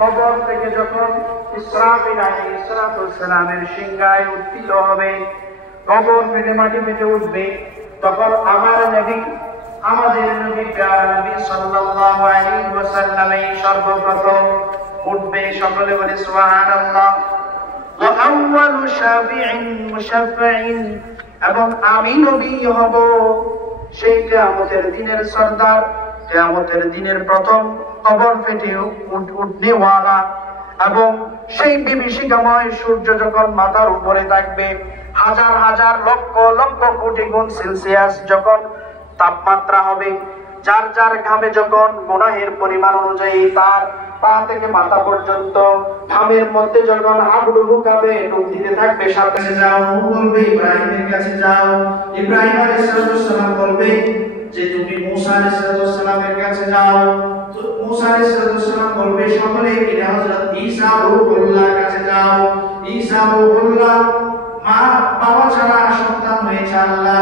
কবর থেকে যখন ইসরাফিল আলাইহিস সালামের সিংহায় উত্থিত হবে, কবর ফেটে মাটি ফেটে উঠবে, তখন আমাদের নবী সাল্লাল্লাহু আলাইহি ওয়াসাল্লাম সর্বপ্রথম উঠবে। সকলে বলে সুবহানাল্লাহ। ওয়া আউয়ালু শাফিঈন মুশাফফিঈন, এবং আমি নবী হব সেই কিয়ামতের দিনের সরদার, কিয়ামতের দিনের প্রথম কবর ফেটে উঠনেওয়ালা। এবং সেই বিভীষিকাময় সূর্য যখন মাথার উপরে থাকবে, হাজার হাজার লক্ষ লক্ষ কোটি গুণ সেলসিয়াস যখন তাপমাত্রা হবে, যার যার ঘামে যখন গুনাহের পরিমাণ অনুযায়ী তার পা থেকে মাথা পর্যন্ত ঘামের মধ্যে যখন হাবুডুবু ঢুকাবে, ডুব দিতে থাকবে, সাথে যাও বলবে ইব্রাহিমের কাছে যাও। ইব্রাহিম আলাইহিস সালাম বলবে যে তুমি মূসা আলাইহিস সালামের কাছে যাও। তো মূসা আলাইহিস সালাম বলবে সকলে মিলে হযরত ঈসা রূহুল্লাহর কাছে যাও। ঈসা রূহুল্লাহ মা বাবা ছাড়া সন্তান হয়েছে আল্লাহ